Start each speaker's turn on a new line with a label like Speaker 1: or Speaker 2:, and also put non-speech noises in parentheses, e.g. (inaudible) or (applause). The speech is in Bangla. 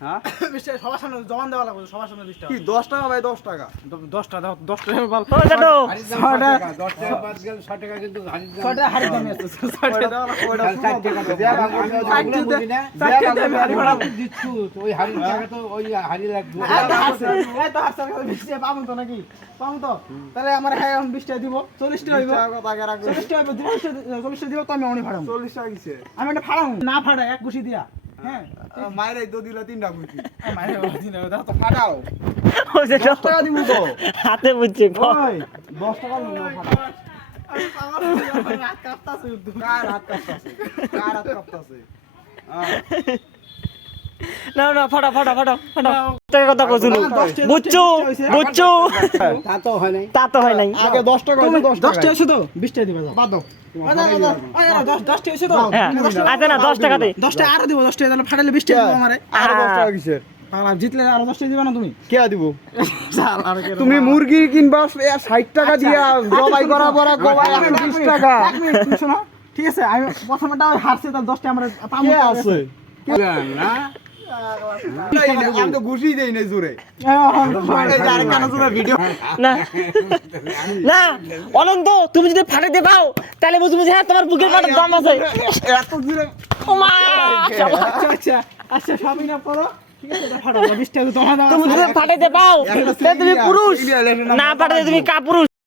Speaker 1: হ্যাঁ? (coughs)
Speaker 2: বিশ টাকা সবার সামনে জবান দেওয়া লাগবে সবার সামনে বিশ
Speaker 1: কি দশ টাকা ভাই দশ টাকা?
Speaker 2: দশটা দশ টাকা ভালো
Speaker 3: কিন্তু
Speaker 2: হাড়ি
Speaker 3: তো ওই হাড়ি লাগবে।
Speaker 2: পাবো নাকি? পাবো তো? তাহলে আমার হ্যাঁ এখন বিশ টাকা দিব চল্লিশ টাকা দিব। চল্লিশ টাকা দিব চল্লিশ টাকা দিব তো আমি অনেক ফাড়াম।
Speaker 1: চল্লিশ টাকা?
Speaker 2: আমি একটা ফাড়াম না ফাড়া এক ঘুষি দিয়া। হ্যাঁ
Speaker 1: মায়ের মায়েরাই তো দিল তিনটা।
Speaker 2: এই মাইরে বাবা, দিন দাও তো।
Speaker 1: ফাটাও।
Speaker 4: হাতে বুঝছে
Speaker 1: ওই, দশ টাকা নিল ফাটাও।
Speaker 2: হয়ে আমি হাত কাঁপতাছে
Speaker 1: কার হাত কাঁপতাছে? কার হাত কাঁপতাছে?
Speaker 4: না না ফাটা ফাটা ফাটা ফাটা। টাকা কথা কইছিল বুঝছ। বুঝছ?
Speaker 3: তা তো হয় নাই।
Speaker 4: তা তো হয় নাই।
Speaker 1: আগে টাকা
Speaker 2: টাকা আছে তো? টাকা দিবে
Speaker 1: বাদ দাও।
Speaker 2: আচ্ছা, আচ্ছা, আচ্ছা,
Speaker 4: আচ্ছা
Speaker 2: জিতলে আরও দশ টাকা দিবে। না তুমি?
Speaker 1: কে দিব? তুমি মুরগি কিনবা ষাট টাকা দিয়া জবাই করা পরা বিশ টাকা।
Speaker 2: ঠিক আছে আমি প্রথমটা ওই হারছে তাহলে দশটা আমার পাবো
Speaker 1: কে
Speaker 2: তো
Speaker 1: আছে?
Speaker 3: না?
Speaker 1: আমি তো ঘুষি দেই নাই জোরে।
Speaker 2: এই, এখন
Speaker 1: এই যে আরেকখানা জোরে ভিডিও
Speaker 4: না। না অনন্ত তুমি যদি ফাটাতে পাও তাহলে বুঝব যে হ্যাঁ তোমার বুকের পাটার দাম আছে।
Speaker 1: এত জোরে।
Speaker 2: আচ্ছা আচ্ছা আচ্ছা না পড়ো।
Speaker 4: তুমি যদি পাও তুমি পুরুষ। না ফাটাতে তুমি কাপুরুষ।